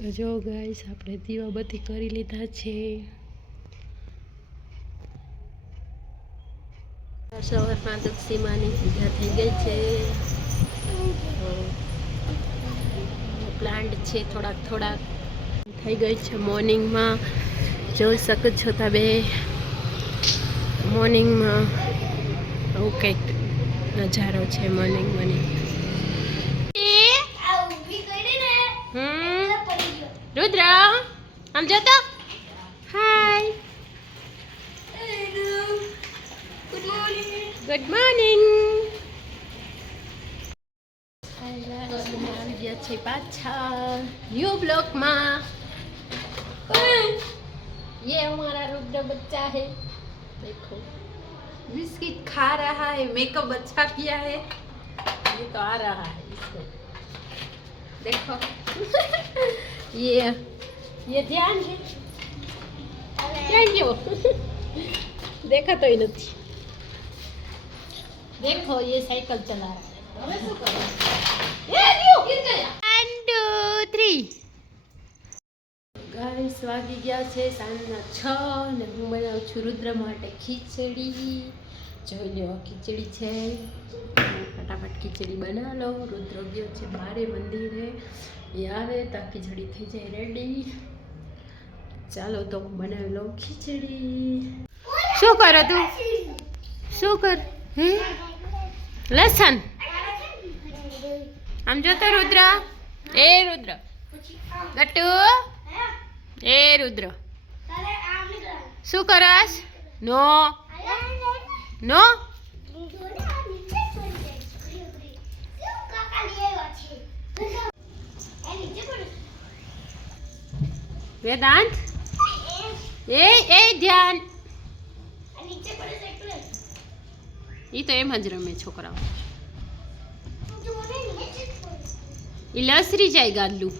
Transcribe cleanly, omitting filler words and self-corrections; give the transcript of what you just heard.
તો જો ગાઈસ આપણે દીવાબત્તી કરી લીધા છે। સવારમાં દક્ષીમાની પૂજા થઈ ગઈ છે। પ્લાન્ટ છે થોડાક થઈ ગઈ છે। મોર્નિંગમાં જોઈ શકો છો તમે, મોર્નિંગમાં આવું કંઈક નજારો છે। મોર્નિંગ રુદ્ર આમ જોતો, હાય, ગુડ મોર્નિંગ। આવી ગયા છે પાછા न्यू ब्लॉग में। ये हमारा रुद्र बच्चा है, देखो बिस्किट खा रहा है, मेकअप अच्छा किया है। ये तो आ रहा है इसको, देखो ये ध्यान है, क्या क्यों देखा तो ही नहीं। देखो ये साइकिल चला रहा है। 1 2 3 गाइस वागी गया છે સાંજના 6 ને હું બનાવું છું રુદ્ર માટે ખીચડી। જોઈ લો ખીચડી છે, ફટાફટ ખીચડી બના લો। રુદ્ર ગયો છે બારે મંદિરે, એ આવે તો ખીચડી થઈ જાય રેડી। ચાલો તો બનાવી લો ખીચડી। શું કરો તું, શું કર હે લસણ આમ જોતો રુદ્ર, એ રુદ્ર ગટ્ટુ, એ રુદ્ર શું કરસ? નો નો વેદાંત, એ ધ્યાન, ઈ તો એમ જ રમે છોકરાઓ। ઈ લસરી જાય ગાદલું।